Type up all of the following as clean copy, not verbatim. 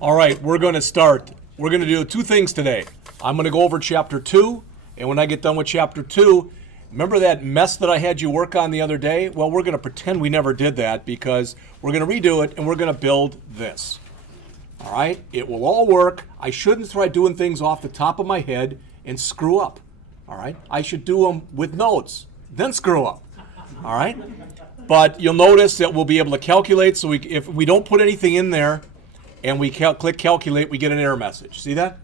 All right, we're going to start. We're going to do two things today. I'm going to go over Chapter 2, and when I get done with Chapter 2, remember that mess that I had you work on the other day? Well, we're going to pretend we never did that because we're going to redo it, and we're going to build this. All right? It will all work. I shouldn't try doing things off the top of my head and screw up. All right? I should do them with notes, then screw up. All right? But you'll notice that we'll be able to calculate, so if we don't put anything in there and we click calculate, we get an error message. See that?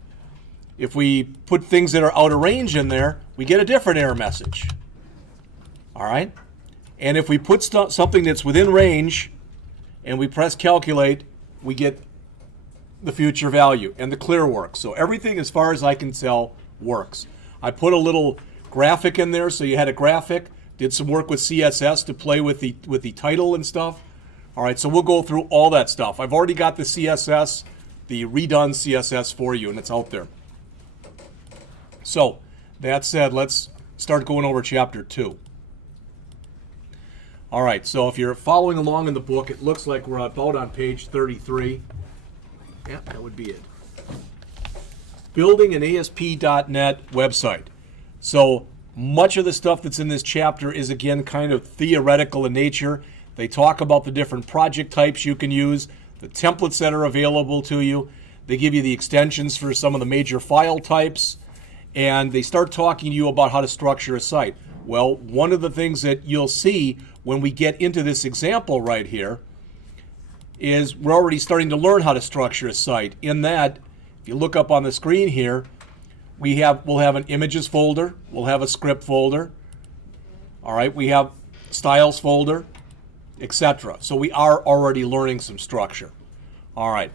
If we put things that are out of range in there, we get a different error message. All right? And if we put something that's within range and we press calculate, we get the future value and the clear works. So everything, as far as I can tell, works. I put a little graphic in there, so you had a graphic. Did some work with CSS to play with the title and stuff. All right, so we'll go through all that stuff. I've already got the CSS, the redone CSS for you, and it's out there. So, that said, let's start going over Chapter 2. All right, so if you're following along in the book, it looks like we're about on page 33. Yeah, that would be it. Building an ASP.NET website. So, much of the stuff that's in this chapter is, again, kind of theoretical in nature. They talk about the different project types you can use, the templates that are available to you. They give you the extensions for some of the major file types, and they start talking to you about how to structure a site. Well, one of the things that you'll see when we get into this example right here is we're already starting to learn how to structure a site. In that, if you look up on the screen here, we'll have an images folder, we'll have a script folder, all right, we have styles folder, etc. So we are already learning some structure. All right,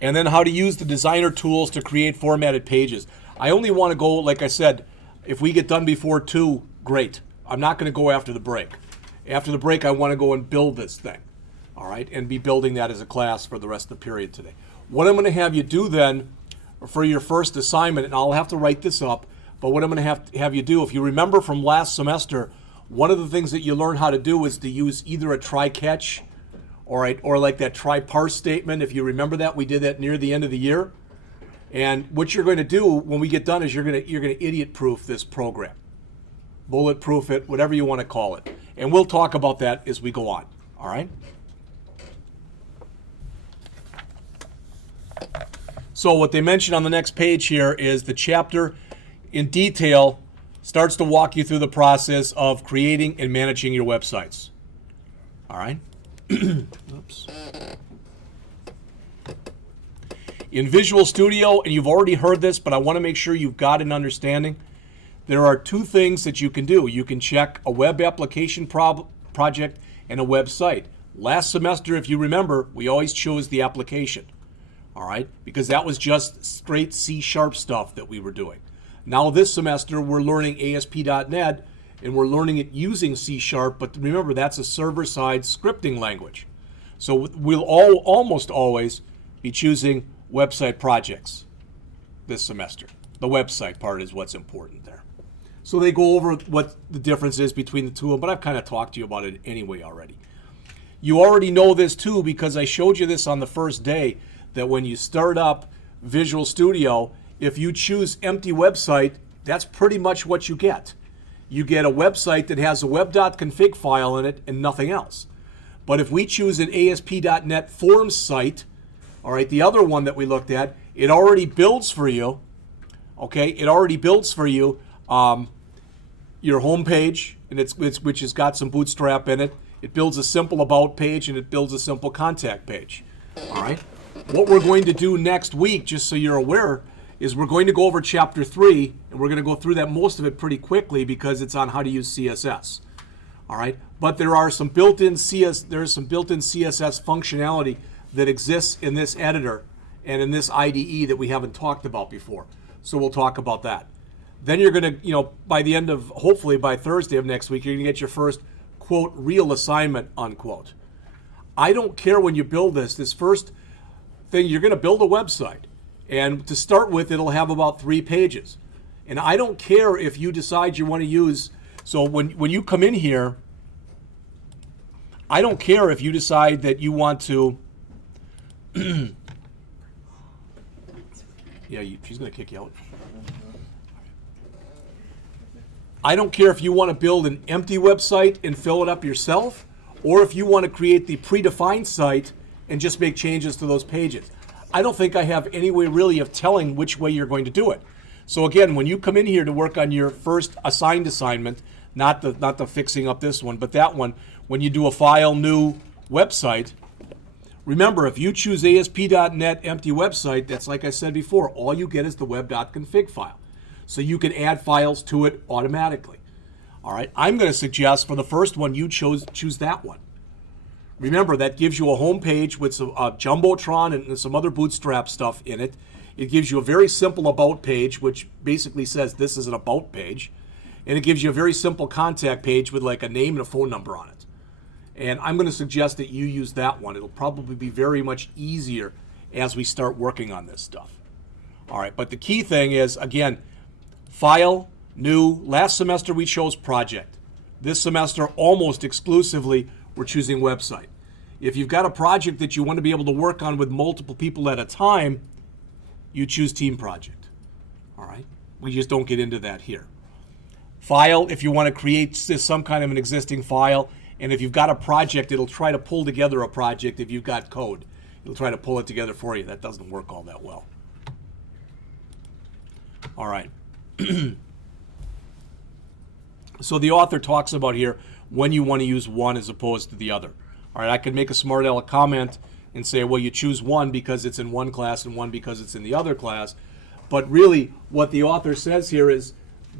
and then how to use the designer tools to create formatted pages. I only want to go, like I said, if we get done before 2, great. I'm not going to go after the break. After the break, I want to go and build this thing, all right, and be building that as a class for the rest of the period today. What I'm going to have you do then for your first assignment, and I'll have to write this up, but what I'm going to have you do, if you remember from last semester, one of the things that you learn how to do is to use either a try-catch or like that try-parse statement. If you remember that, we did that near the end of the year. And what you're going to do when we get done is you're going to idiot-proof this program. Bulletproof it, whatever you want to call it. And we'll talk about that as we go on, all right? So what they mention on the next page here is the chapter in detail starts to walk you through the process of creating and managing your websites. All right? Oops. In Visual Studio, and you've already heard this, but I want to make sure you've got an understanding, there are 2 things that you can do. You can check a web application project and a website. Last semester, if you remember, we always chose the application. All right? Because that was just straight C# stuff that we were doing. Now this semester, we're learning ASP.NET, and we're learning it using C#, but remember, that's a server-side scripting language. So we'll almost always be choosing website projects this semester. The website part is what's important there. So they go over what the difference is between the two of them, but I've kind of talked to you about it anyway already. You already know this too because I showed you this on the first day, that when you start up Visual Studio, if you choose empty website, that's pretty much what you get. You get a website that has a web.config file in it and nothing else. But if we choose an ASP.NET Forms site, all right, the other one that we looked at, it already builds for you, okay? It already builds for you your home page, and which has got some Bootstrap in it. It builds a simple About page, and it builds a simple Contact page, all right? What we're going to do next week, just so you're aware, is we're going to go over Chapter 3, and we're going to go through that, most of it pretty quickly because it's on how to use CSS. All right, but there are some built-in CSS functionality that exists in this editor and in this IDE that we haven't talked about before. So we'll talk about that. Then you're going to, by the end of, hopefully by Thursday of next week, you're going to get your first, quote, real assignment, unquote. I don't care when you build this first thing, you're going to build a website. And to start with, it'll have about 3 pages. And I don't care if you decide you want to use, so when you come in here, I don't care if you decide that you want to Yeah, she's going to kick you out. I don't care if you want to build an empty website and fill it up yourself, or if you want to create the predefined site and just make changes to those pages. I don't think I have any way really of telling which way you're going to do it. So again, when you come in here to work on your first assigned assignment, not the fixing up this one, but that one, when you do a file new website, remember, if you choose ASP.NET empty website, that's like I said before, all you get is the web.config file. So you can add files to it automatically. All right, I'm going to suggest for the first one, you choose that one. Remember, that gives you a home page with some Jumbotron and some other Bootstrap stuff in it. It gives you a very simple about page, which basically says this is an about page. And it gives you a very simple contact page with like a name and a phone number on it. And I'm going to suggest that you use that one. It'll probably be very much easier as we start working on this stuff. All right, but the key thing is, again, file, new. Last semester we chose project. This semester, almost exclusively, we're choosing website. If you've got a project that you want to be able to work on with multiple people at a time, you choose team project. All right, we just don't get into that here. File, if you want to create some kind of an existing file, and if you've got a project, it'll try to pull together a project. If you've got code, it'll try to pull it together for you. That doesn't work all that well. All right. So the author talks about here when you want to use one as opposed to the other. All right, I could make a smart aleck comment and say, well, you choose one because it's in one class and one because it's in the other class. But really, what the author says here is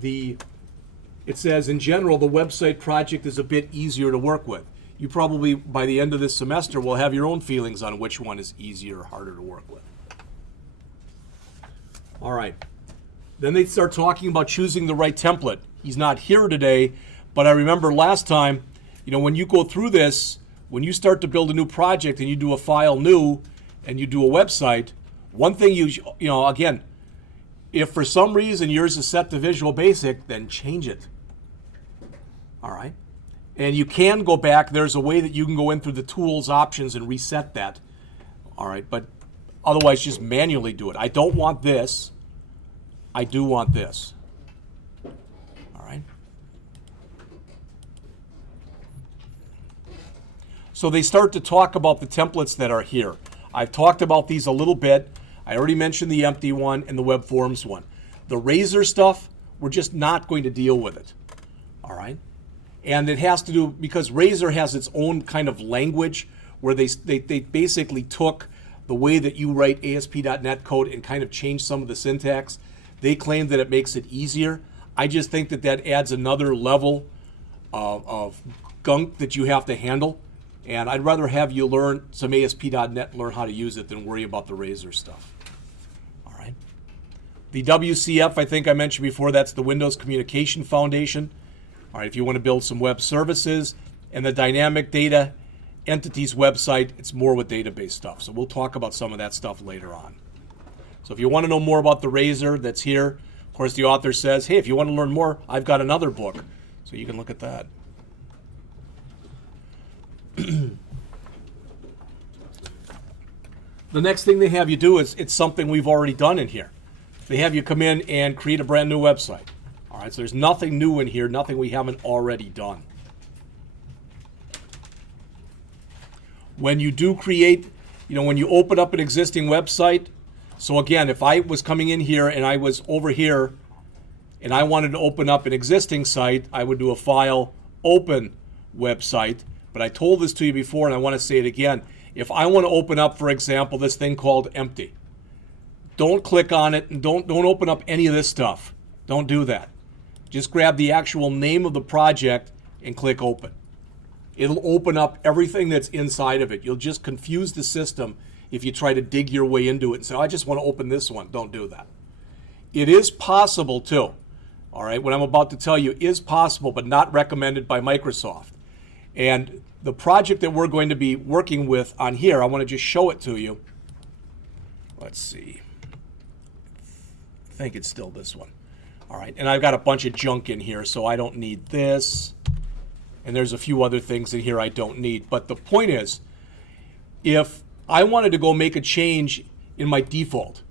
it says, in general, the website project is a bit easier to work with. You probably, by the end of this semester, will have your own feelings on which one is easier or harder to work with. All right. Then they start talking about choosing the right template. He's not here today, but I remember last time, when you go through this, when you start to build a new project and you do a file new and you do a website, one thing again, if for some reason yours is set to Visual Basic, then change it. All right? And you can go back. There's a way that you can go in through the tools options and reset that. All right? But otherwise, just manually do it. I don't want this. I do want this. All right? So they start to talk about the templates that are here. I've talked about these a little bit. I already mentioned the empty one and the web forms one. The Razor stuff, we're just not going to deal with it. All right? And it has to do, because Razor has its own kind of language where they basically took the way that you write ASP.NET code and kind of changed some of the syntax. They claim that it makes it easier. I just think that adds another level of gunk that you have to handle. And I'd rather have you learn some ASP.NET and learn how to use it than worry about the Razor stuff. All right. The WCF, I think I mentioned before, that's the Windows Communication Foundation. All right, if you want to build some web services, and the Dynamic Data Entities website, it's more with database stuff. So we'll talk about some of that stuff later on. So if you want to know more about the Razor, that's here. Of course, the author says, hey, if you want to learn more, I've got another book. So you can look at that. The next thing they have you do is, it's something we've already done in here. They have you come in and create a brand new website. All right, so there's nothing new in here, nothing we haven't already done. When you do create, when you open up an existing website, so again, if I was coming in here and I was over here and I wanted to open up an existing site, I would do a file, open website. But I told this to you before and I want to say it again. If I want to open up, for example, this thing called empty, don't click on it and don't open up any of this stuff. Don't do that. Just grab the actual name of the project and click open. It'll open up everything that's inside of it. You'll just confuse the system if you try to dig your way into it and say, I just want to open this one. Don't do that. It is possible too. All right, what I'm about to tell you is possible, but not recommended by Microsoft. And the project that we're going to be working with on here, I want to just show it to you. Let's see. I think it's still this one. All right, and I've got a bunch of junk in here, so I don't need this. And there's a few other things in here I don't need. But the point is, if I wanted to go make a change in my default,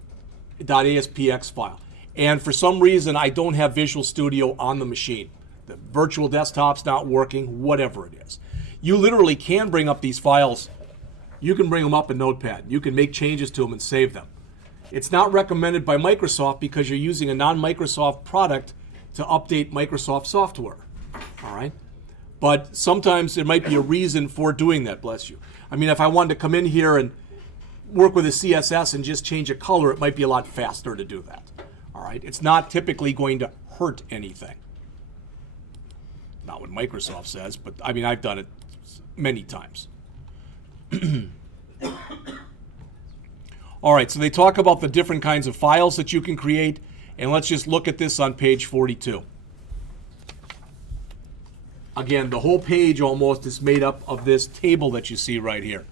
.aspx file. And for some reason, I don't have Visual Studio on the machine. The virtual desktop's not working, whatever it is. You literally can bring up these files. You can bring them up in Notepad. You can make changes to them and save them. It's not recommended by Microsoft because you're using a non-Microsoft product to update Microsoft software. All right? But sometimes there might be a reason for doing that, bless you. I mean, if I wanted to come in here and work with a CSS and just change a color, it might be a lot faster to do that. All right? It's not typically going to hurt anything. Not what Microsoft says, but I mean, I've done it many times. All right, so they talk about the different kinds of files that you can create, and let's just look at this on page 42. Again, the whole page almost is made up of this table that you see right here.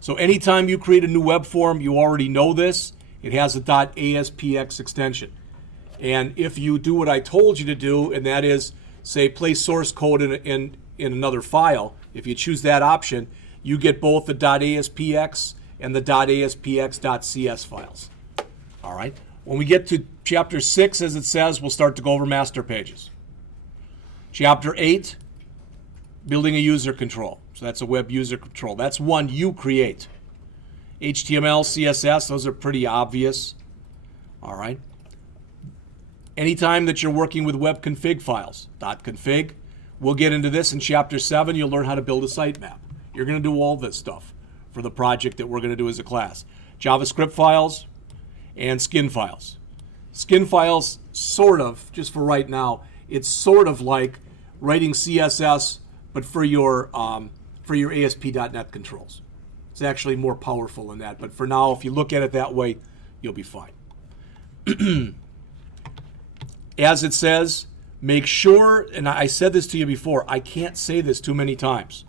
So anytime you create a new web form, you already know this. It has a .aspx extension. And if you do what I told you to do, and that is, say, place source code in another file, if you choose that option, you get both the .aspx and the .aspx.cs files. All right. When we get to Chapter 6, as it says, we'll start to go over master pages. Chapter 8, building a user control. So that's a web user control. That's one you create. HTML, CSS, those are pretty obvious. All right. Anytime that you're working with web config files, .config, we'll get into this in Chapter 7. You'll learn how to build a sitemap. You're going to do all this stuff for the project that we're going to do as a class. JavaScript files and skin files. Skin files, sort of, just for right now, it's sort of like writing CSS, but for your ASP.NET controls. It's actually more powerful than that, but for now, if you look at it that way, you'll be fine. As it says, make sure, and I said this to you before, I can't say this too many times.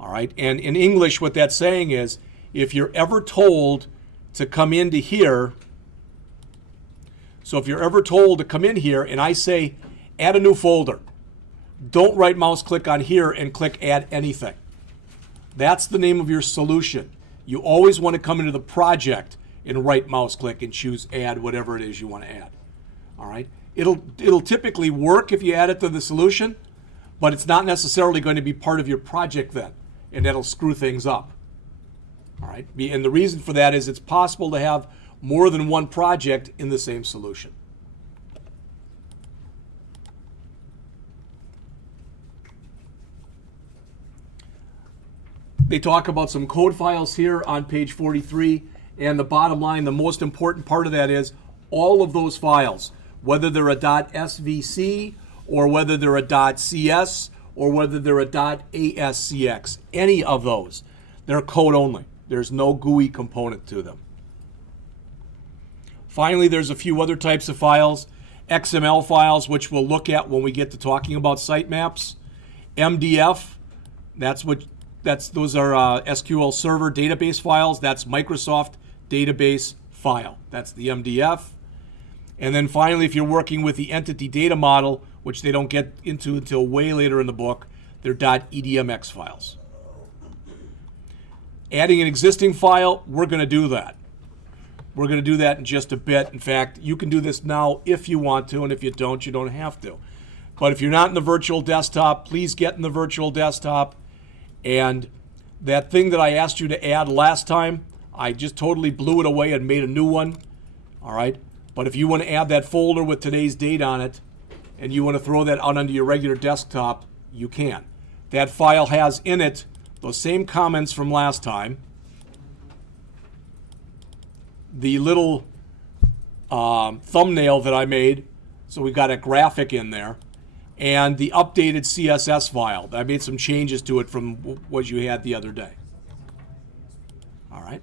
All right, and in English, what that's saying is, if you're ever told to come into here, so if you're ever told to come in here and I say, add a new folder, don't right mouse click on here and click add anything. That's the name of your solution. You always want to come into the project and right mouse click and choose add whatever it is you want to add. All right, it'll typically work if you add it to the solution, but it's not necessarily going to be part of your project then, and that'll screw things up. All right, and the reason for that is it's possible to have more than one project in the same solution. They talk about some code files here on page 43, and the bottom line, the most important part of that is all of those files, whether they're a .svc or whether they're a .cs or whether they're a .ascx, any of those, they're code only. There's no GUI component to them. Finally, there's a few other types of files. XML files, which we'll look at when we get to talking about sitemaps. MDF, those are SQL Server database files. That's Microsoft database file. That's the MDF. And then finally, if you're working with the entity data model, which they don't get into until way later in the book, they're .edmx files. Adding an existing file, we're going to do that. We're going to do that in just a bit. In fact, you can do this now if you want to, and if you don't, you don't have to. But if you're not in the virtual desktop, please get in the virtual desktop. And that thing that I asked you to add last time, I just totally blew it away and made a new one. All right? But if you want to add that folder with today's date on it, and you want to throw that out onto your regular desktop, you can. That file has in it those same comments from last time, the little thumbnail that I made, so we've got a graphic in there, and the updated CSS file. I made some changes to it from what you had the other day. All right.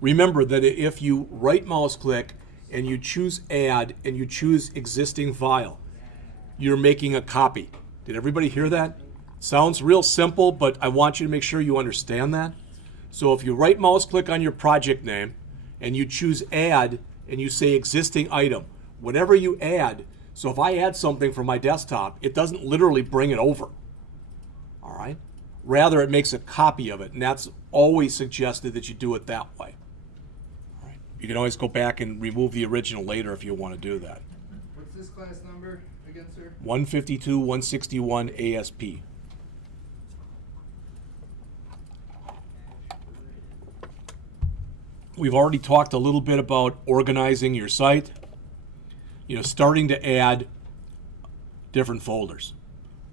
Remember that if you right mouse click and you choose add and you choose existing file, you're making a copy. Did everybody hear that? Sounds real simple, but I want you to make sure you understand that. So if you right mouse click on your project name and you choose add and you say existing item, whatever you add, so if I add something from my desktop, it doesn't literally bring it over. all right? Rather, it makes a copy of it, and that's always suggested that you do it that way. All right. You can always go back and remove the original later if you want to do that. What's this class number again, sir? 152, 161 ASP. We've already talked a little bit about organizing your site, starting to add different folders.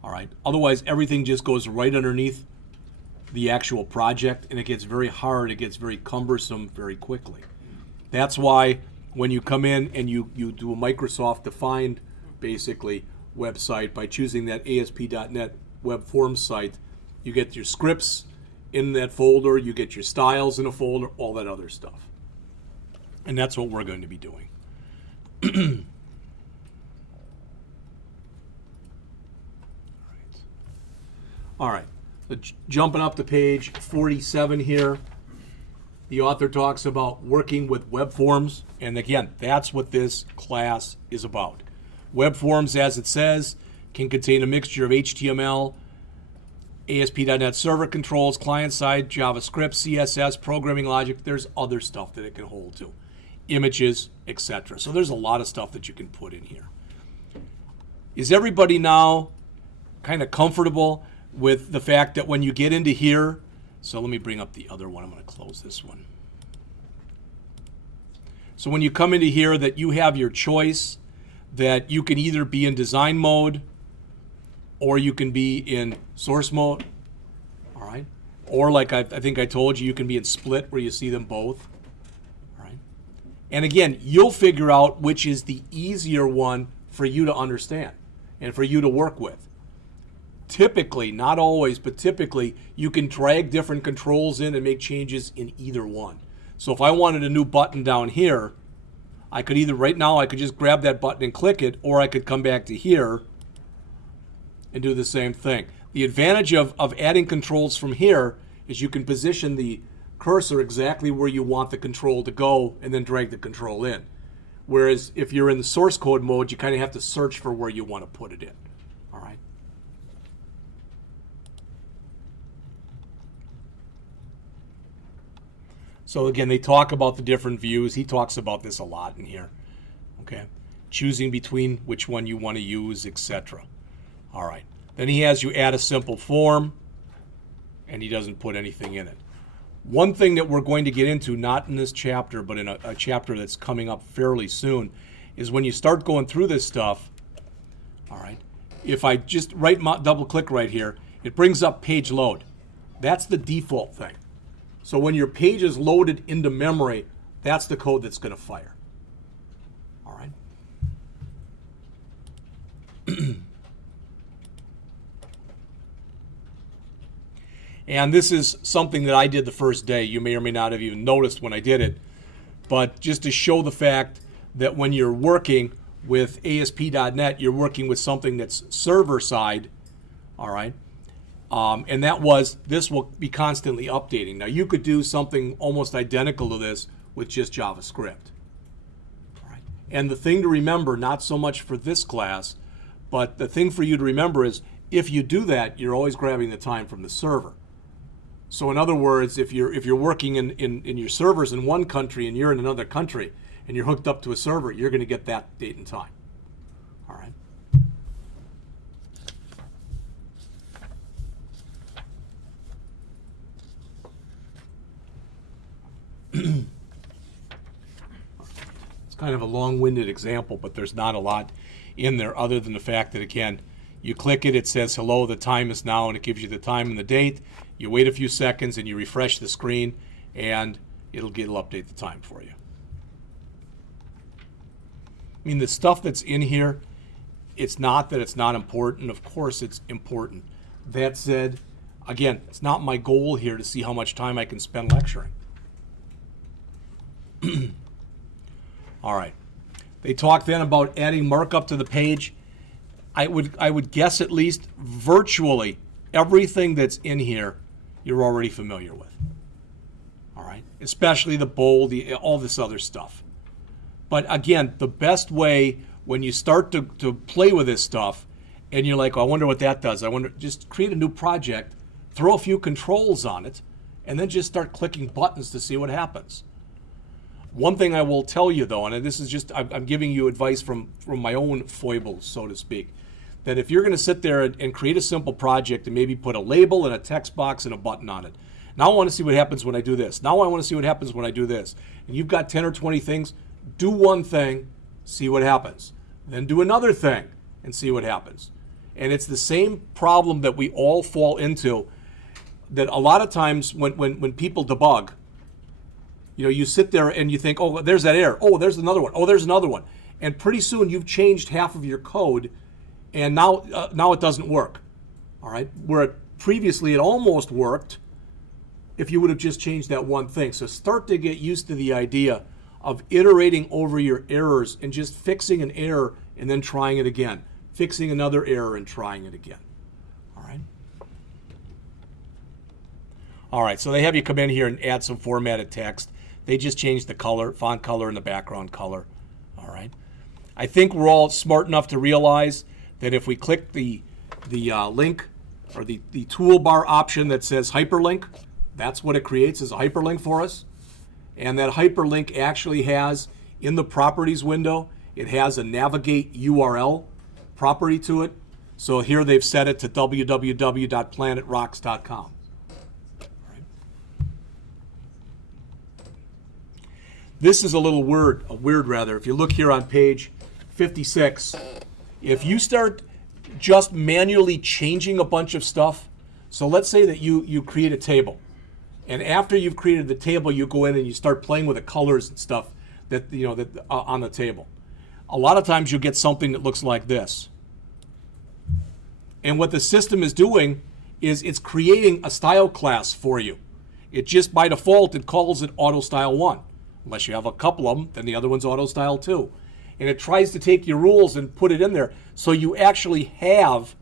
All right. Otherwise, everything just goes right underneath the actual project, and it gets very hard. It gets very cumbersome very quickly. That's why when you come in and you do a Microsoft defined, basically, website by choosing that ASP.NET Web Forms site, you get your scripts in that folder, you get your styles in a folder, all that other stuff. And that's what we're going to be doing. All right, so jumping up to page 47 here, the author talks about working with web forms. And again, that's what this class is about. Web forms, as it says, can contain a mixture of HTML, ASP.NET Server controls, client-side, JavaScript, CSS, programming logic. There's other stuff that it can hold to, images, etc. So there's a lot of stuff that you can put in here. Is everybody now kind of comfortable with the fact that when you get into here, so let me bring up the other one. I'm going to close this one. So when you come into here, that you have your choice, that you can either be in design mode or you can be in source mode, all right? Or like I think I told you, you can be in split where you see them both, all right? And again, you'll figure out which is the easier one for you to understand and for you to work with. Typically, not always, but typically, you can drag different controls in and make changes in either one. So if I wanted a new button down here, I could either, right now, I could just grab that button and click it, or I could come back to here and do the same thing. The advantage of adding controls from here is you can position the cursor exactly where you want the control to go and then drag the control in. Whereas if you're in the source code mode, you kind of have to search for where you want to put it in. All right. So again, they talk about the different views. He talks about this a lot in here. Okay. Choosing between which one you want to use, etc. All right. Then he has you add a simple form, and he doesn't put anything in it. One thing that we're going to get into, not in this chapter, but in a chapter that's coming up fairly soon, is when you start going through this stuff, all right, if I just double click right here, it brings up page load. That's the default thing. So when your page is loaded into memory, that's the code that's going to fire. All right. And this is something that I did the first day. You may or may not have even noticed when I did it. But just to show the fact that when you're working with ASP.NET, you're working with something that's server side, all right? And this will be constantly updating. Now, you could do something almost identical to this with just JavaScript. All right? And the thing to remember, not so much for this class, but the thing for you to remember is if you do that, you're always grabbing the time from the server. So in other words, if you're working in your servers in one country and you're in another country and you're hooked up to a server, you're going to get that date and time. All right. It's kind of a long-winded example, but there's not a lot in there other than the fact that, again, you click it, it says, hello, the time is now, and it gives you the time and the date. You wait a few seconds, and you refresh the screen, and it'll update the time for you. I mean, the stuff that's in here, it's not that it's not important. Of course it's important. That said, again, it's not my goal here to see how much time I can spend lecturing. All right. They talk then about adding markup to the page. I would guess at least virtually everything that's in here you're already familiar with. All right, especially the bold, all this other stuff. But again, the best way when you start to play with this stuff and you're like, oh, I wonder what that does. I wonder, just create a new project, throw a few controls on it, and then just start clicking buttons to see what happens. One thing I will tell you though, and this is just, I'm giving you advice from my own foibles, so to speak, that if you're going to sit there and create a simple project and maybe put a label and a text box and a button on it. Now I want to see what happens when I do this. Now I want to see what happens when I do this. And you've got 10 or 20 things, do one thing, see what happens. Then do another thing and see what happens. And it's the same problem that we all fall into, that a lot of times when people debug, you know, you sit there and you think, oh, there's that error. Oh, there's another one. Oh, there's another one. And pretty soon you've changed half of your code, and now it doesn't work. All right? Where previously it almost worked if you would have just changed that one thing. So start to get used to the idea of iterating over your errors and just fixing an error and then trying it again. Fixing another error and trying it again. All right? All right, so they have you come in here and add some formatted text. They just changed the color, font color, and the background color. All right. I think we're all smart enough to realize that if we click the link or the toolbar option that says hyperlink, that's what it creates, is a hyperlink for us. And that hyperlink actually has, in the properties window, it has a navigate URL property to it. So here they've set it to www.planetrocks.com. This is a little weird. If you look here on page 56, if you start just manually changing a bunch of stuff, so let's say that you create a table, and after you've created the table, you go in and you start playing with the colors and stuff that on the table. A lot of times you'll get something that looks like this. And what the system is doing is it's creating a style class for you. It just by default it calls it Auto Style 1. Unless you have a couple of them, then the other one's Auto Style 2. And it tries to take your rules and put it in there so you actually have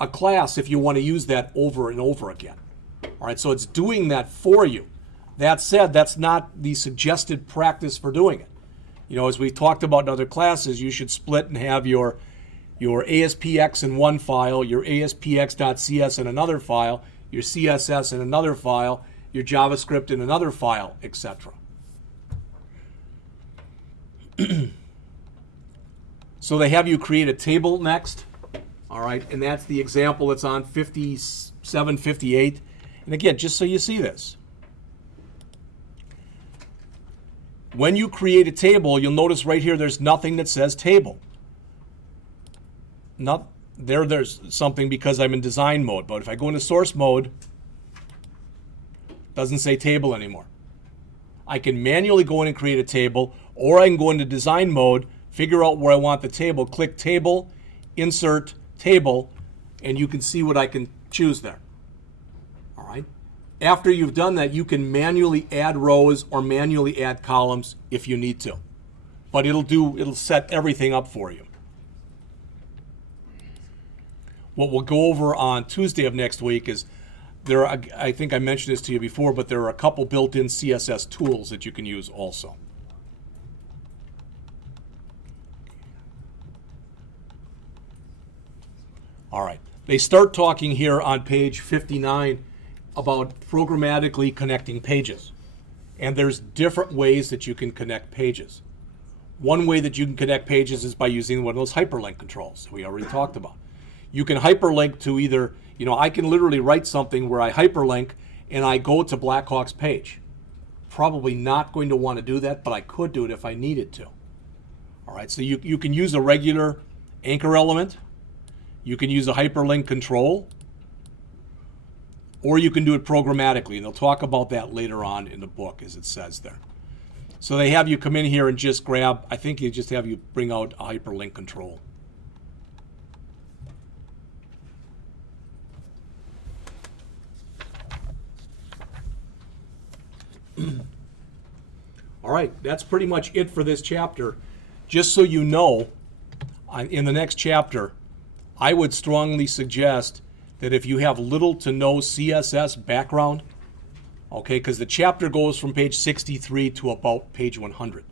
a class if you want to use that over and over again. All right, so it's doing that for you. That said, that's not the suggested practice for doing it. You know, as we talked about in other classes, you should split and have your ASPX in one file, your ASPX.cs in another file, your CSS in another file, your JavaScript in another file, etc. So they have you create a table next, all right, and that's the example that's on 57, 58. And again, just so you see this, when you create a table, you'll notice right here there's nothing that says table. There's something because I'm in design mode, but if I go into source mode, it doesn't say table anymore. I can manually go in and create a table, or I can go into design mode, figure out where I want the table, click table, insert table, and you can see what I can choose there. All right. After you've done that, you can manually add rows or manually add columns if you need to. But it'll set everything up for you. What we'll go over on Tuesday of next week is I think I mentioned this to you before, but there are a couple built-in CSS tools that you can use also. All right. They start talking here on page 59 about programmatically connecting pages. And there's different ways that you can connect pages. One way that you can connect pages is by using one of those hyperlink controls that we already talked about. You can hyperlink to either, I can literally write something where I hyperlink and I go to Blackhawk's page. Probably not going to want to do that, but I could do it if I needed to. All right, so you can use a regular anchor element. You can use a hyperlink control, or you can do it programmatically, and they'll talk about that later on in the book, as it says there. So they have you come in here and just grab, I think you just have you bring out a hyperlink control. All right, that's pretty much it for this chapter. Just so you know, in the next chapter, I would strongly suggest that if you have little to no CSS background, okay, because the chapter goes from page 63 to about page 100.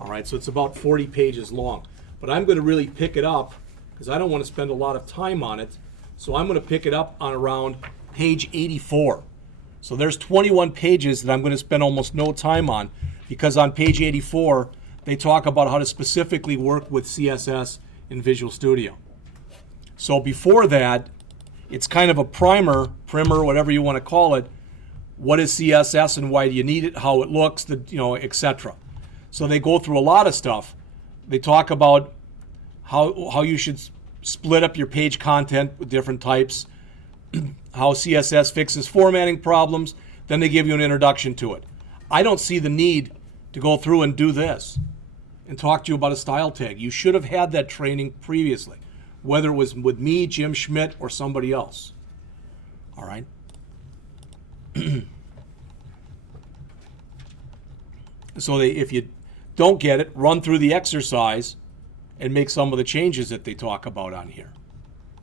All right, so it's about 40 pages long. But I'm going to really pick it up because I don't want to spend a lot of time on it. So I'm going to pick it up on around page 84. So there's 21 pages that I'm going to spend almost no time on, because on page 84, they talk about how to specifically work with CSS in Visual Studio. So before that, it's kind of a primer, whatever you want to call it. What is CSS and why do you need it? How it looks, etc. So they go through a lot of stuff. They talk about how you should split up your page content with different types, how CSS fixes formatting problems. Then they give you an introduction to it. I don't see the need to go through and do this and talk to you about a style tag. You should have had that training previously, whether it was with me, Jim Schmidt, or somebody else. All right? So if you don't get it, run through the exercise and make some of the changes that they talk about on here.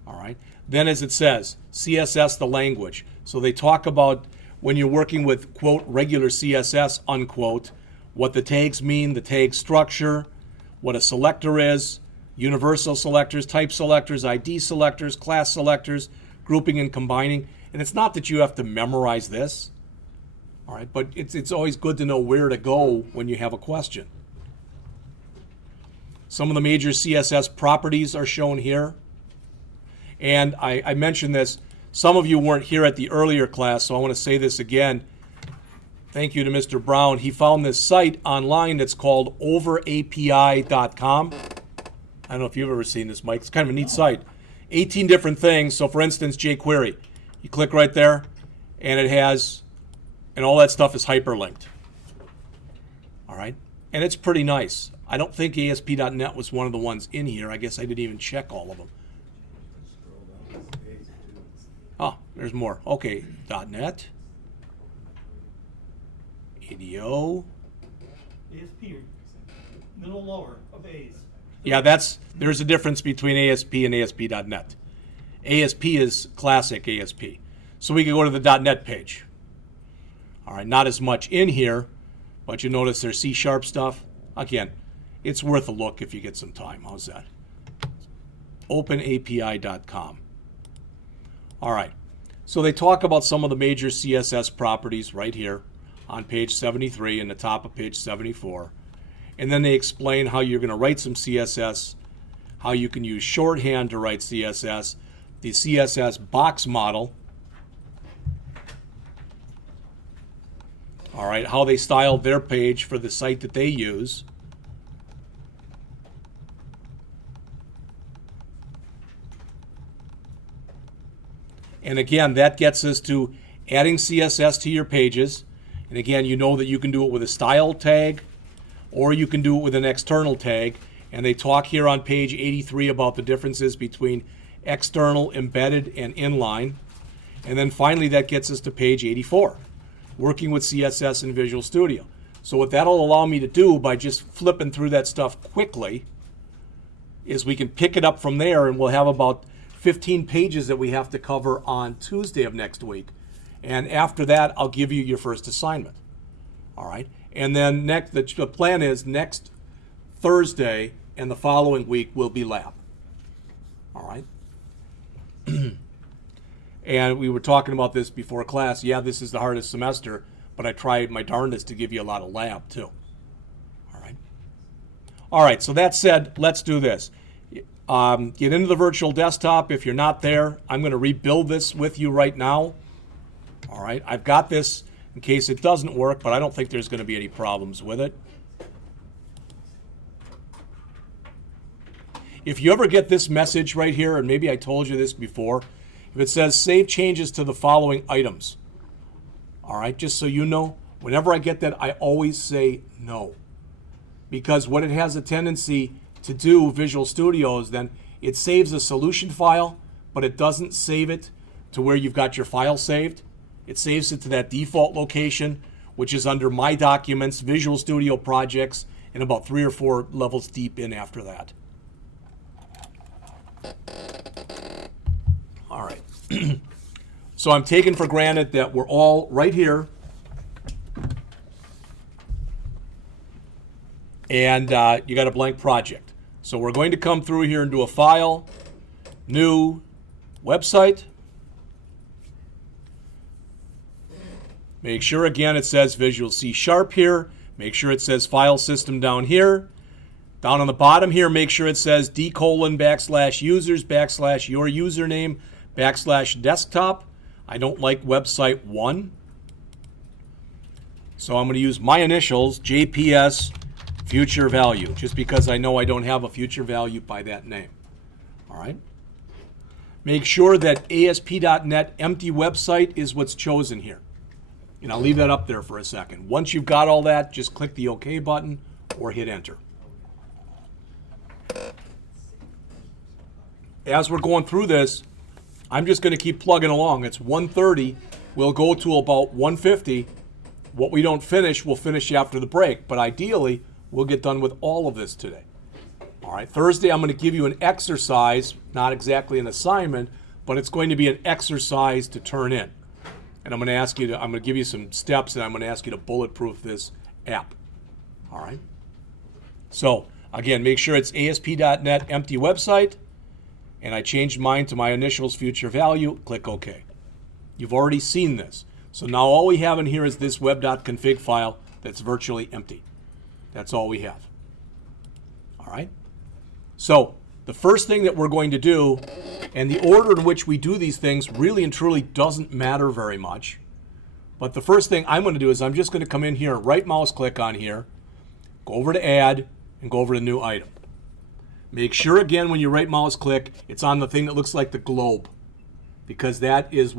All right? Then, as it says, CSS, the language. So they talk about when you're working with, quote, regular CSS, unquote, what the tags mean, the tag structure, what a selector is, universal selectors, type selectors, ID selectors, class selectors, grouping and combining. And it's not that you have to memorize this, all right, but it's always good to know where to go when you have a question. Some of the major CSS properties are shown here. And I mentioned this. Some of you weren't here at the earlier class, so I want to say this again. Thank you to Mr. Brown. He found this site online that's called overapi.com. I don't know if you've ever seen this, Mike. It's kind of a neat site. 18 different things. So, for instance, jQuery. You click right there, and it has, and all that stuff is hyperlinked. All right? And it's pretty nice. I don't think ASP.NET was one of the ones in here. I guess I didn't even check all of them. Oh, there's more. Okay, .NET. ADO. ASP, middle lower of A's. Yeah, there's a difference between ASP and ASP.NET. ASP is classic ASP. So we can go to the .NET page. All right, not as much in here, but you notice there's C# stuff. Again, it's worth a look if you get some time. How's that? OpenAPI.com. All right, so they talk about some of the major CSS properties right here on page 73 and the top of page 74. And then they explain how you're going to write some CSS, how you can use shorthand to write CSS, the CSS box model. All right, how they styled their page for the site that they use. And again, that gets us to adding CSS to your pages. And again, you know that you can do it with a style tag, or you can do it with an external tag. And they talk here on page 83 about the differences between external, embedded, and inline. And then finally, that gets us to page 84, working with CSS and Visual Studio. So what that'll allow me to do by just flipping through that stuff quickly is we can pick it up from there, and we'll have about 15 pages that we have to cover on Tuesday of next week. And after that, I'll give you your first assignment. All right? And then the plan is next Thursday and the following week will be lab. All right? And we were talking about this before class. Yeah, this is the hardest semester, but I tried my darndest to give you a lot of lab too. All right? All right, so that said, let's do this. Get into the virtual desktop. If you're not there, I'm going to rebuild this with you right now. All right, I've got this in case it doesn't work, but I don't think there's going to be any problems with it. If you ever get this message right here, and maybe I told you this before, if it says save changes to the following items, all right, just so you know, whenever I get that, I always say no. Because what it has a tendency to do, Visual Studio, is then it saves a solution file, but it doesn't save it to where you've got your file saved. It saves it to that default location, which is under My Documents, Visual Studio Projects, and about 3 or 4 levels deep in after that. All right. So I'm taking for granted that we're all right here. And you got a blank project. So we're going to come through here and do a file, new website. Make sure again it says Visual C# here. Make sure it says file system down here. Down on the bottom here, make sure it says d:\users / your username / desktop. I don't like website 1. So I'm going to use my initials, JPS future value, just because I know I don't have a future value by that name. All right. Make sure that ASP.NET empty website is what's chosen here. And I'll leave that up there for a second. Once you've got all that, just click the OK button or hit enter. As we're going through this, I'm just going to keep plugging along. It's 1:30. We'll go to about 1:50. What we don't finish, we'll finish after the break. But ideally, we'll get done with all of this today. All right, Thursday, I'm going to give you an exercise, not exactly an assignment, but it's going to be an exercise to turn in. And I'm going to give you some steps, and I'm going to ask you to bulletproof this app. All right? So, again, make sure it's ASP.NET empty website, and I changed mine to my initials future value. Click OK. You've already seen this. So now all we have in here is this web.config file that's virtually empty. That's all we have. All right? So the first thing that we're going to do, and the order in which we do these things really and truly doesn't matter very much. But the first thing I'm going to do is I'm just going to come in here, right mouse click on here, go over to add, and go over to new item. Make sure again when you right mouse click, it's on the thing that looks like the globe, because that is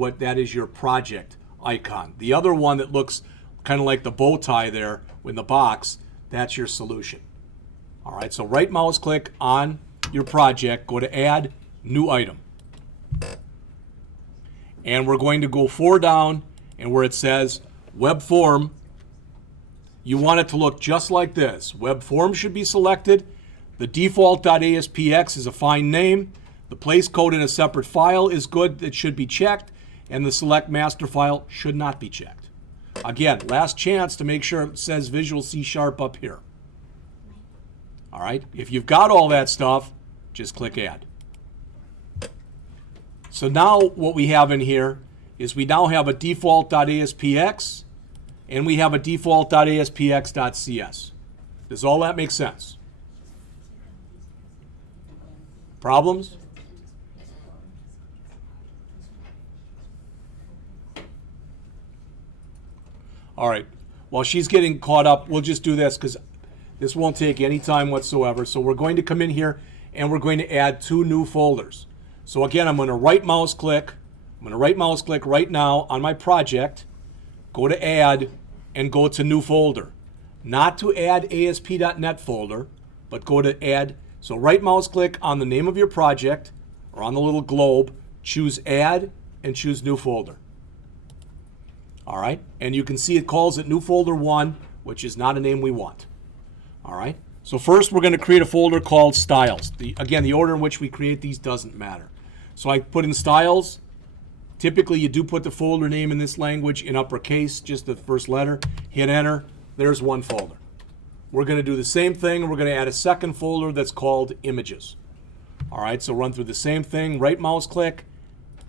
your project icon. The other one that looks kind of like the bow tie there in the box, that's your solution. All right, so right mouse click on your project, go to add, new item. And we're going to go 4 down, and where it says web form, you want it to look just like this. Web form should be selected. The default.aspx is a fine name. The place code in a separate file is good. It should be checked. And the select master file should not be checked. Again, last chance to make sure it says Visual C# up here. All right, if you've got all that stuff, just click add. So now what we have in here is we now have a default.aspx and we have a default.aspx.cs. Does all that make sense? Problems? All right, while she's getting caught up, we'll just do this because this won't take any time whatsoever. So we're going to come in here and we're going to add 2 new folders. So again, I'm going to right mouse click. I'm going to right mouse click right now on my project, go to add, and go to new folder. Not to add ASP.NET folder, but go to add. So right mouse click on the name of your project or on the little globe, choose add, and choose new folder. All right, and you can see it calls it new folder 1, which is not a name we want. All right, so first we're going to create a folder called styles. Again, the order in which we create these doesn't matter. So I put in styles. Typically you do put the folder name in this language in uppercase, just the first letter, hit enter, there's one folder. We're going to do the same thing, and we're going to add a second folder that's called images. All right, so run through the same thing, right mouse click,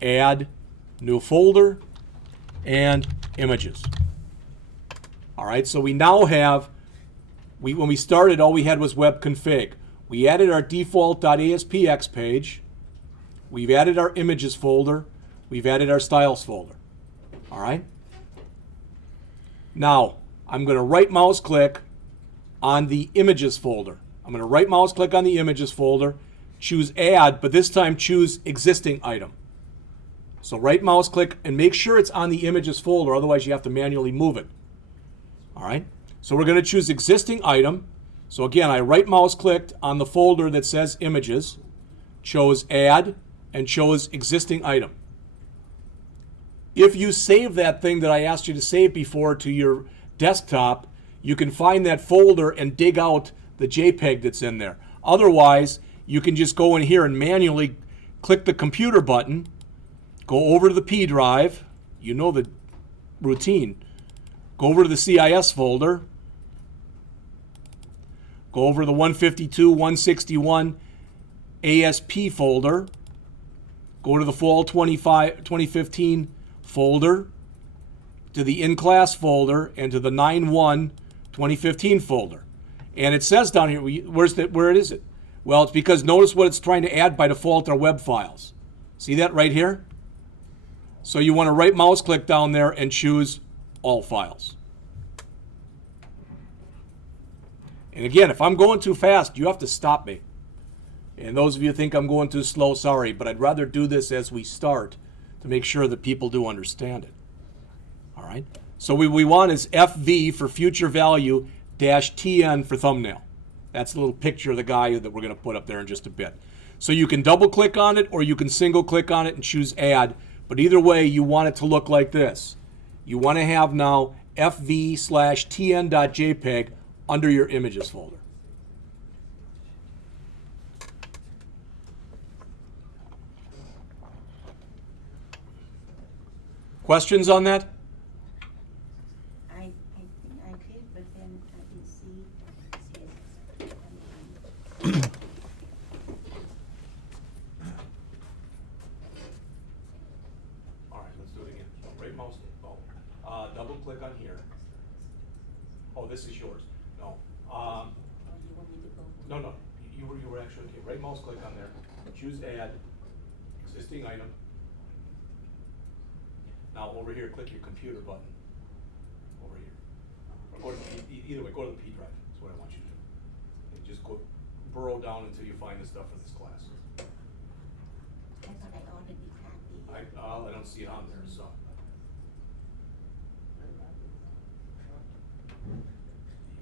add, new folder, and images. All right, so we now have, when we started, all we had was web config. We added our default.aspx page. We've added our images folder. We've added our styles folder. All right? Now, I'm going to right mouse click on the images folder. I'm going to right mouse click on the images folder, choose add, but this time choose existing item. So right mouse click and make sure it's on the images folder, otherwise you have to manually move it. All right? So we're going to choose existing item. So again, I right mouse clicked on the folder that says images, chose add, and chose existing item. If you save that thing that I asked you to save before to your desktop, you can find that folder and dig out the JPEG that's in there. Otherwise, you can just go in here and manually click the computer button, go over to the P drive, you know the routine, go over to the CIS folder, go over to the 152, 161 ASP folder, go to the fall 2015 folder, to the in-class folder, and to the 9/1 2015 folder. And it says down here, where is it? Well, it's because notice what it's trying to add by default are web files. See that right here? So you want to right mouse click down there and choose all files. And again, if I'm going too fast, you have to stop me. And those of you who think I'm going too slow, sorry, but I'd rather do this as we start to make sure that people do understand it. All right? So we want is FV for future value dash TN for thumbnail. That's a little picture of the guy that we're going to put up there in just a bit. So you can double click on it or you can single click on it and choose add. But either way, you want it to look like this. You want to have now fv/tn.jpg under your images folder. Questions on that? I think I did, but then I didn't see. All right, let's do it again. Right mouse, double click on here. Oh, this is yours. No. Oh, you want me to go? No. You were actually okay. Right mouse click on there. Choose add existing item. Now over here, click your computer button. Over here. Or go to either way, go to the P drive. That's what I want you to do. And just go burrow down until you find the stuff for this class. I thought I already had the. I don't see it on there, so.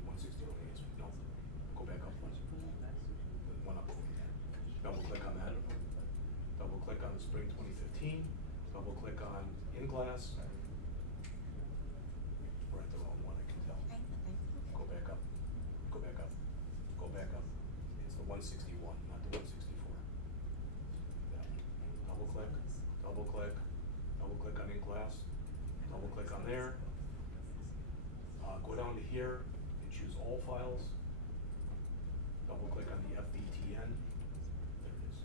161 no. Go back up once. One up. Double click on that. Double click on the spring 2015. Double click on in class. We're at the wrong one, I can tell. Go back up. Go back up. Go back up. It's the 161, not the 164. Yeah. Double click. Double click. Double click on in class. Double click on there. Go down to here and choose all files. Double click on the FVTN. There it is.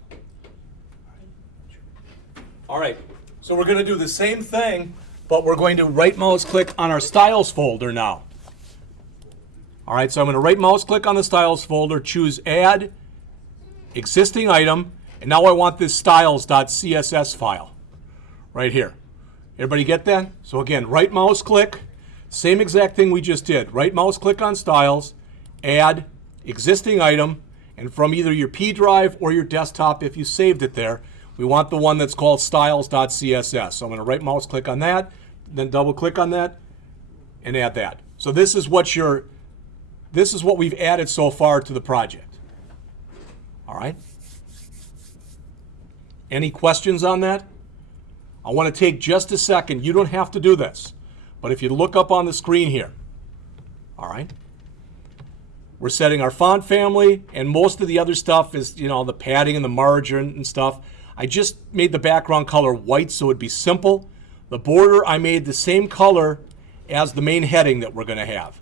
All right, so we're going to do the same thing, but we're going to right mouse click on our styles folder now. All right, so I'm going to right mouse click on the styles folder, choose add existing item, and now I want this styles.css file right here. Everybody get that? So again, right mouse click, same exact thing we just did. Right mouse click on styles, add existing item, and from either your P drive or your desktop if you saved it there, we want the one that's called styles.css. So I'm going to right mouse click on that, then double click on that, and add that. So this is what we've added so far to the project. All right? Any questions on that? I want to take just a second. You don't have to do this. But if you look up on the screen here, all right, we're setting our font family, and most of the other stuff is, the padding and the margin and stuff. I just made the background color white so it'd be simple. The border, I made the same color as the main heading that we're going to have.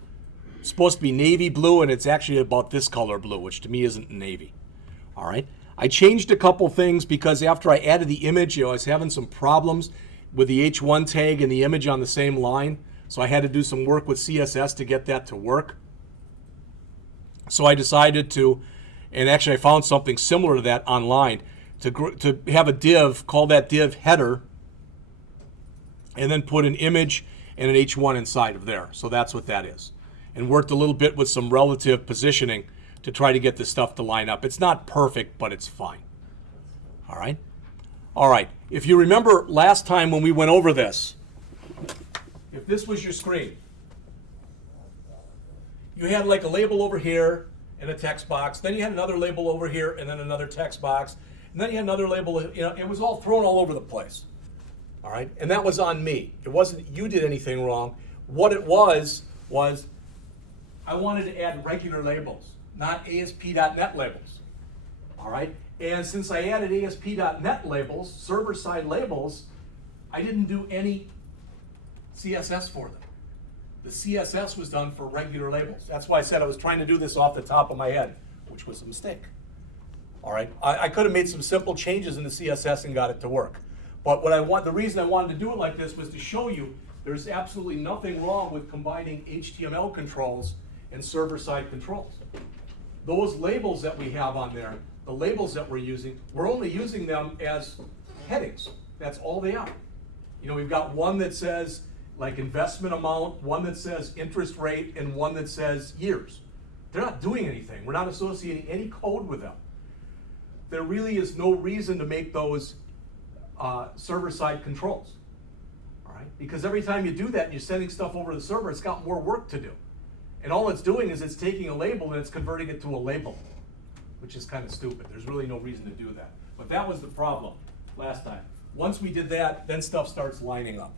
It's supposed to be navy blue, and it's actually about this color blue, which to me isn't navy. All right. I changed a couple things because after I added the image, I was having some problems with the H1 tag and the image on the same line. So I had to do some work with CSS to get that to work. So I decided to, and actually I found something similar to that online, to have a div, call that div header, and then put an image and an H1 inside of there. So that's what that is. And worked a little bit with some relative positioning to try to get this stuff to line up. It's not perfect, but it's fine. All right? All right. If you remember last time when we went over this, if this was your screen, you had like a label over here and a text box. Then you had another label over here and then another text box. And then you had another label. It was all thrown all over the place. All right? And that was on me. It wasn't you did anything wrong. What it was I wanted to add regular labels, not ASP.NET labels. All right? And since I added ASP.NET labels, server-side labels, I didn't do any CSS for them. The CSS was done for regular labels. That's why I said I was trying to do this off the top of my head, which was a mistake. All right, I could have made some simple changes in the CSS and got it to work. But the reason I wanted to do it like this was to show you there's absolutely nothing wrong with combining HTML controls and server-side controls. Those labels that we have on there, the labels that we're only using them as headings. That's all they are. You know, we've got one that says like investment amount, one that says interest rate, and one that says years. They're not doing anything. We're not associating any code with them. There really is no reason to make those server-side controls, all right? Because every time you do that and you're sending stuff over to the server, it's got more work to do. And all it's doing is it's taking a label and it's converting it to a label, which is kind of stupid. There's really no reason to do that. But that was the problem last time. Once we did that, then stuff starts lining up.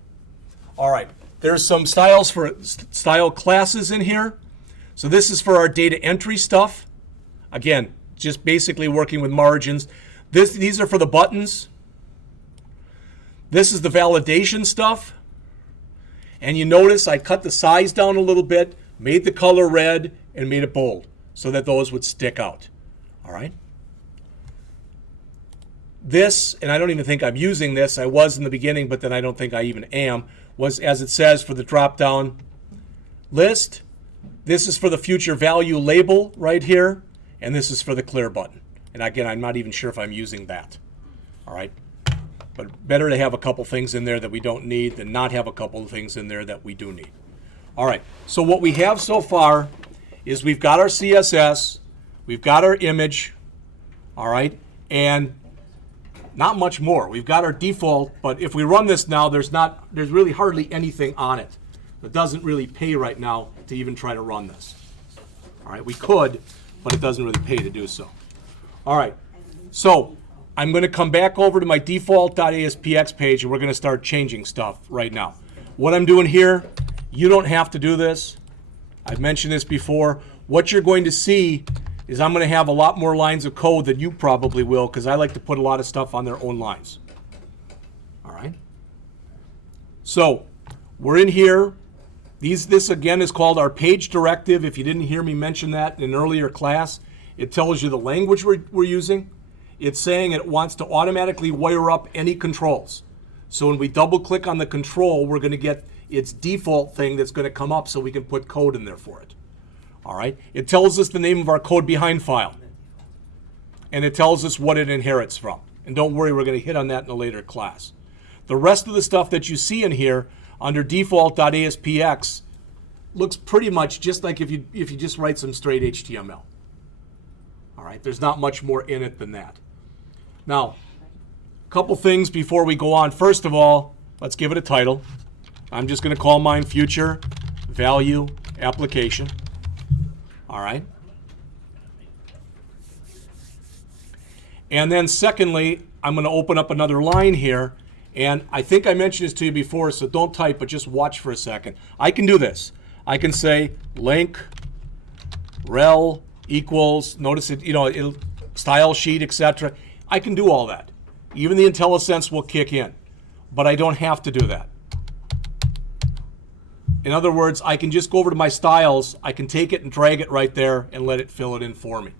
All right, there's some styles for style classes in here. So this is for our data entry stuff. Again, just basically working with margins. These are for the buttons. This is the validation stuff. And you notice I cut the size down a little bit, made the color red, and made it bold so that those would stick out. All right? This, and I don't even think I'm using this, I was in the beginning, but then I don't think I even am, was, as it says, for the drop-down list. This is for the future value label right here, and this is for the clear button. And again, I'm not even sure if I'm using that. All right? But better to have a couple things in there that we don't need than not have a couple of things in there that we do need. All right, so what we have so far is we've got our CSS, we've got our image, all right, and not much more. We've got our default, but if we run this now, there's really hardly anything on it. It doesn't really pay right now to even try to run this. All right, we could, but it doesn't really pay to do so. All right, so I'm going to come back over to my default.aspx page, and we're going to start changing stuff right now. What I'm doing here, you don't have to do this. I've mentioned this before. What you're going to see is I'm going to have a lot more lines of code than you probably will, because I like to put a lot of stuff on their own lines. All right? So we're in here. This again is called our page directive. If you didn't hear me mention that in an earlier class, it tells you the language we're using. It's saying it wants to automatically wire up any controls. So when we double click on the control, we're going to get its default thing that's going to come up so we can put code in there for it. All right? It tells us the name of our code behind file. And it tells us what it inherits from. And don't worry, we're going to hit on that in a later class. The rest of the stuff that you see in here under default.aspx looks pretty much just like if you just write some straight HTML. All right? There's not much more in it than that. Now, a couple things before we go on. First of all, let's give it a title. I'm just going to call mine Future Value Application. All right. And then secondly, I'm going to open up another line here. And I think I mentioned this to you before, so don't type, but just watch for a second. I can do this. I can say link rel equals, notice it, it'll style sheet, etc. I can do all that. Even the IntelliSense will kick in, but I don't have to do that. In other words, I can just go over to my styles, I can take it and drag it right there and let it fill it in for me.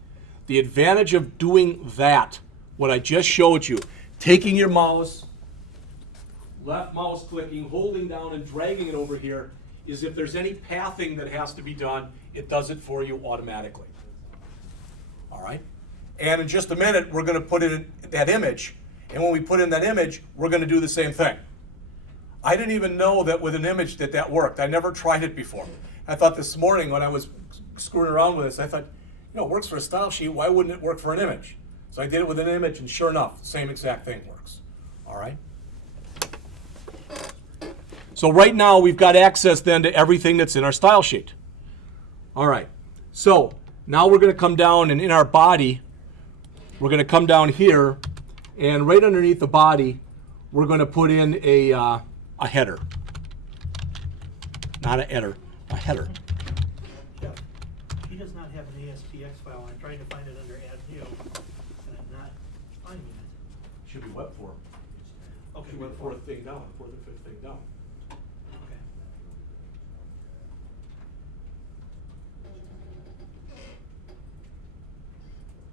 The advantage of doing that, what I just showed you, taking your mouse, left mouse clicking, holding down and dragging it over here, is if there's any pathing that has to be done, it does it for you automatically. All right? And in just a minute, we're going to put in that image. And when we put in that image, we're going to do the same thing. I didn't even know that with an image that worked. I never tried it before. I thought this morning when I was screwing around with this, I thought, it works for a style sheet. Why wouldn't it work for an image? So I did it with an image, and sure enough, the same exact thing works. All right? So right now, we've got access then to everything that's in our style sheet. All right. So now we're going to come down, and in our body, we're going to come down here, and right underneath the body, we're going to put in a header. Not a header, a header. Yeah. He does not have an ASPX file. I'm trying to find it under Add New, and I'm not finding it. Should be web form. Okay, Should be the fourth thing down, fourth or fifth thing down. Okay.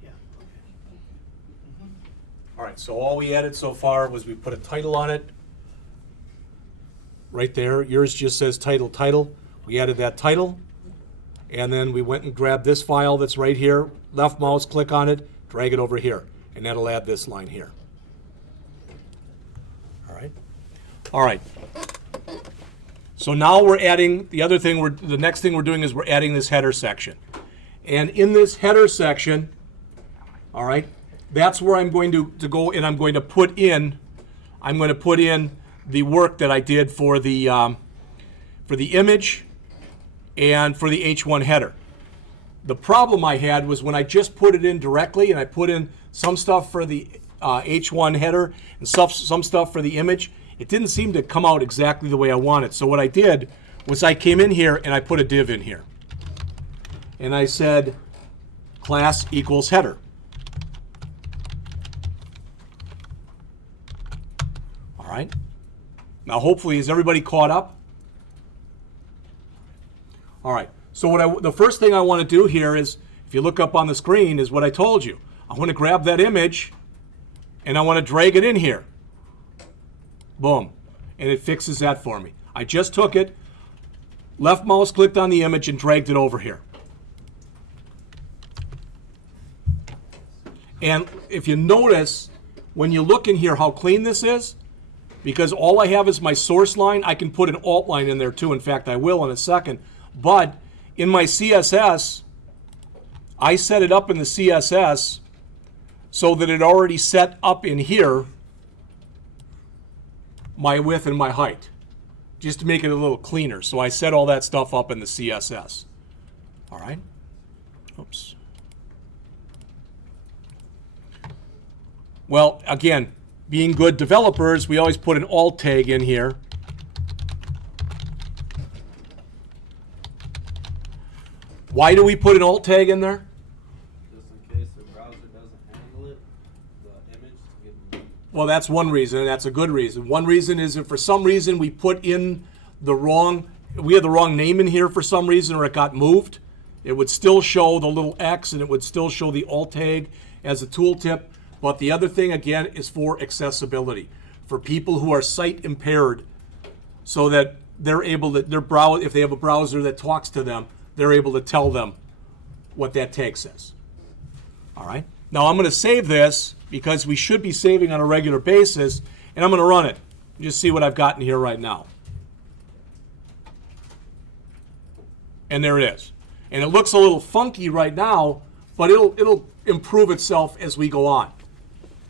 Yeah, okay. right, so all we added so far was we put a title on it. Right there, yours just says title. We added that title. And then we went and grabbed this file that's right here, left mouse, click on it, drag it over here. And that'll add this line here. All right. All right. So now we're adding, the next thing we're doing is we're adding this header section. And in this header section, all right, that's where I'm going to go and I'm going to put in the work that I did for the image and for the H1 header. The problem I had was when I just put it in directly and I put in some stuff for the H1 header and some stuff for the image, it didn't seem to come out exactly the way I wanted. So what I did was I came in here and I put a div in here. And I said class equals header. All right. Now hopefully, is everybody caught up? All right. So the first thing I want to do here is, if you look up on the screen, is what I told you. I want to grab that image and I want to drag it in here. Boom. And it fixes that for me. I just took it, left mouse clicked on the image and dragged it over here. And if you notice, when you look in here how clean this is, because all I have is my source line, I can put an alt line in there too. In fact, I will in a second. But in my CSS, I set it up in the CSS so that it already set up in here my width and my height, just to make it a little cleaner. So I set all that stuff up in the CSS. All right. Oops. Well, again, being good developers, we always put an alt tag in here. Why do we put an alt tag in there? Just in case the browser doesn't handle it, the image to get. Well, that's one reason, and that's a good reason. One reason is if for some reason we put in we had the wrong name in here for some reason, or it got moved, it would still show the little X and it would still show the alt tag as a tooltip. But the other thing, again, is for accessibility, for people who are sight impaired, so that they're able to, if they have a browser that talks to them, they're able to tell them what that tag says. All right. Now I'm going to save this because we should be saving on a regular basis, and I'm going to run it. Just see what I've got in here right now. And there it is. And it looks a little funky right now, but it'll improve itself as we go on.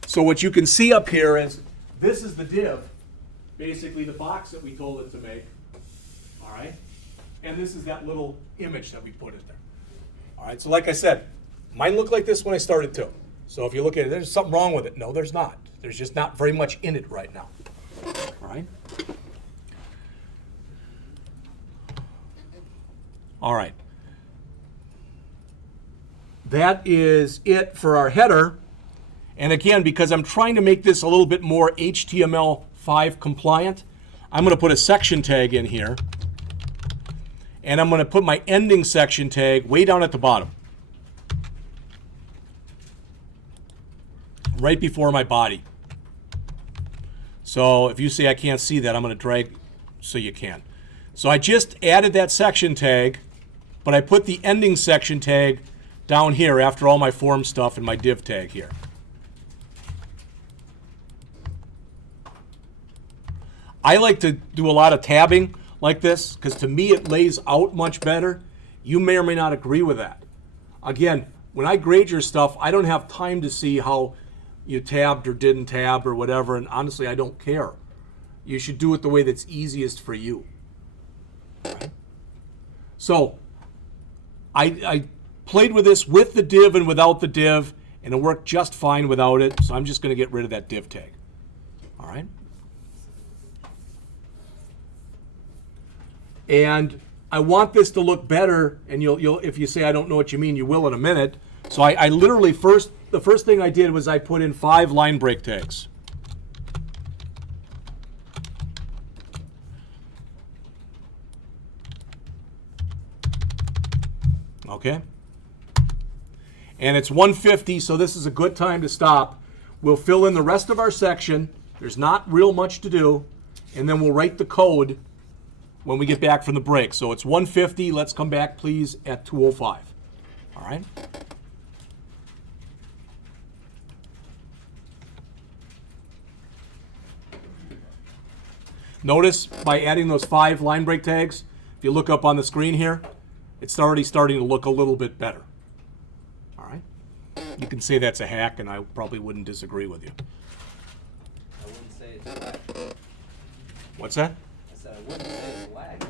So what you can see up here is this is the div, basically the box that we told it to make. All right. And this is that little image that we put in there. All right, so like I said, mine looked like this when I started too. So if you look at it, there's something wrong with it. No, there's not. There's just not very much in it right now. All right. All right. That is it for our header. And again, because I'm trying to make this a little bit more HTML5 compliant, I'm going to put a section tag in here. And I'm going to put my ending section tag way down at the bottom, right before my body. So if you say I can't see that, I'm going to drag so you can. So I just added that section tag, but I put the ending section tag down here after all my form stuff and my div tag here. I like to do a lot of tabbing like this, because to me it lays out much better. You may or may not agree with that. Again, when I grade your stuff, I don't have time to see how you tabbed or didn't tab or whatever, and honestly, I don't care. You should do it the way that's easiest for you. Right? So, I played with this with the div and without the div, and it worked just fine without it, so I'm just going to get rid of that div tag. All right? And I want this to look better, and you'll if you say I don't know what you mean, you will in a minute. So I literally the first thing I did was I put in 5 line break tags. Okay? And it's 1:50, so this is a good time to stop. We'll fill in the rest of our section. There's not real much to do. And then we'll write the code when we get back from the break. So it's 1:50. Let's come back, please, at 2:05. All right? Notice by adding those 5 line break tags, if you look up on the screen here, it's already starting to look a little bit better. All right? You can say that's a hack, and I probably wouldn't disagree with you. I wouldn't say it's whack. What's that? I said I wouldn't say it's whack.